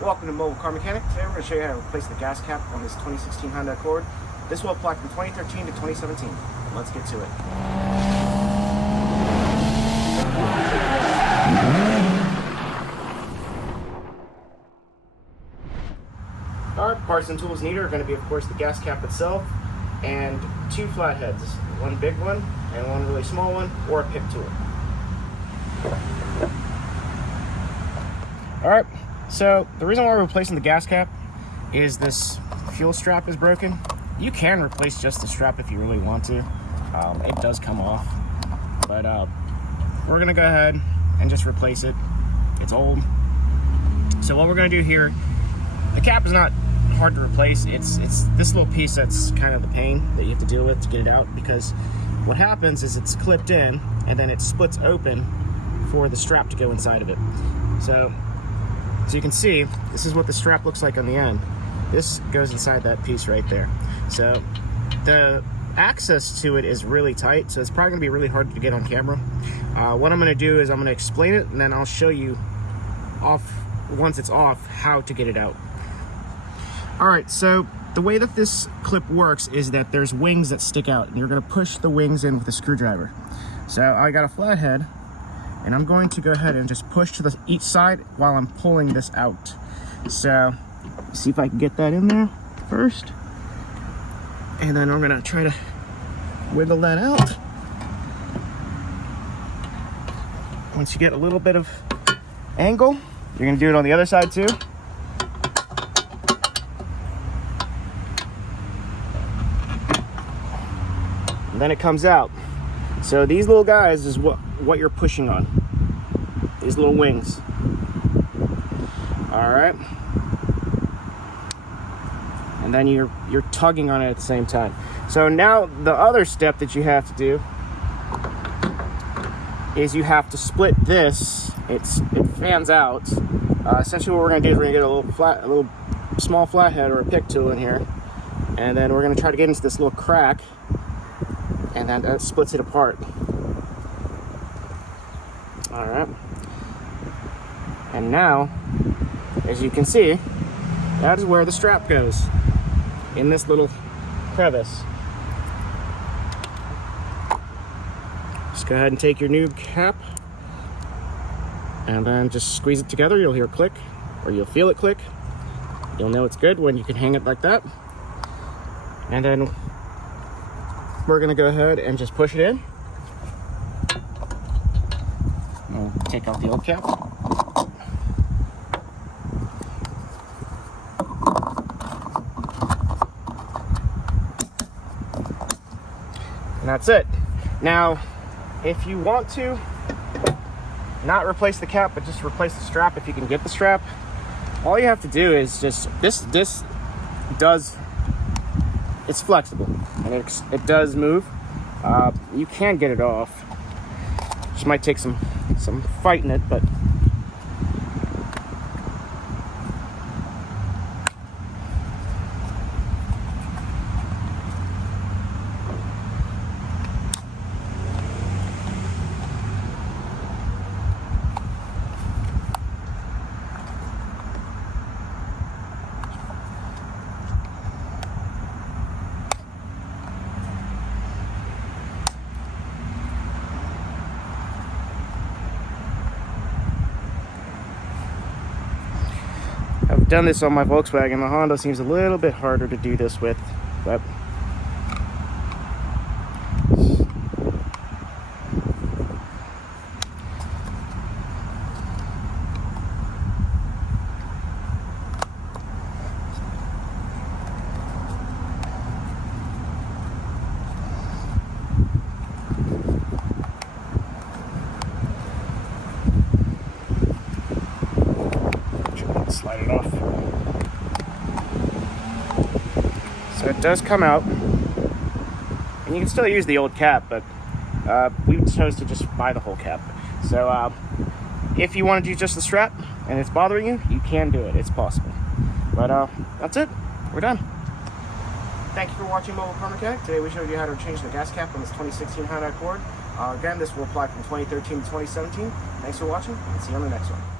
Welcome to Mobile Car Mechanic. Today we're going to show you how to replace the gas cap on this 2016 Honda Accord. This will apply from 2013 to 2017. Let's get to it. Alright, parts and tools needed are going to be, of course, the gas cap itself and two flatheads, one big one and one really small one, or a pick tool. Alright, so the reason why we're replacing the gas cap is this fuel strap is broken. You can replace just the strap if you really want to. It does come off, but we're going to go ahead and just replace it. It's old. So what we're going to do here, the cap is not hard to replace. It's this little piece that's kind of the pain that you have to deal with to get it out, because what happens is it's clipped in and then it splits open for the strap to go inside of it. So you can see, this is what the strap looks like on the end. This goes inside that piece right there. So the access to it is really tight, so it's probably gonna be really hard to get on camera. What I'm gonna do is I'm gonna explain it, and then I'll show you once it's off, how to get it out. All right, so the way that this clip works is that there's wings that stick out, and you're gonna push the wings in with a screwdriver. So I got a flathead, and I'm going to go ahead and just push to each side while I'm pulling this out. So see if I can get that in there first, and then I'm gonna try to wiggle that out. Once you get a little bit of angle, you're gonna do it on the other side too. And then it comes out. So these little guys is what you're pushing on. These little wings. All right. And then you're tugging on it at the same time. So now the other step that you have to do is you have to split this. It fans out. Essentially what we're gonna do is we're gonna get a little small flathead or a pick tool in here, and then we're gonna try to get into this little crack, and then that splits it apart. All right. And now, as you can see, that is where the strap goes, in this little crevice. Just go ahead and take your new cap and then just squeeze it together. You'll hear a click, or you'll feel it click. You'll know it's good when you can hang it like that. And then we're gonna go ahead and just push it in. We'll take out the old cap. And that's it. Now, if you want to not replace the cap, but just replace the strap, if you can get the strap, all you have to do is just, it's flexible, and it does move. You can get it off. Just might take some fighting it, but I've done this on my Volkswagen. The Honda seems a little bit harder to do this with, but slide it off. So it does come out, and you can still use the old cap, but we chose to just buy the whole cap. So if you want to do just the strap and it's bothering you, you can do it. It's possible. But that's it. We're done. Thank you for watching Mobile Car Mechanic. Today we showed you how to change the gas cap on this 2016 Honda Accord. Again, this will apply from 2013 to 2017. Thanks for watching, and see you on the next one.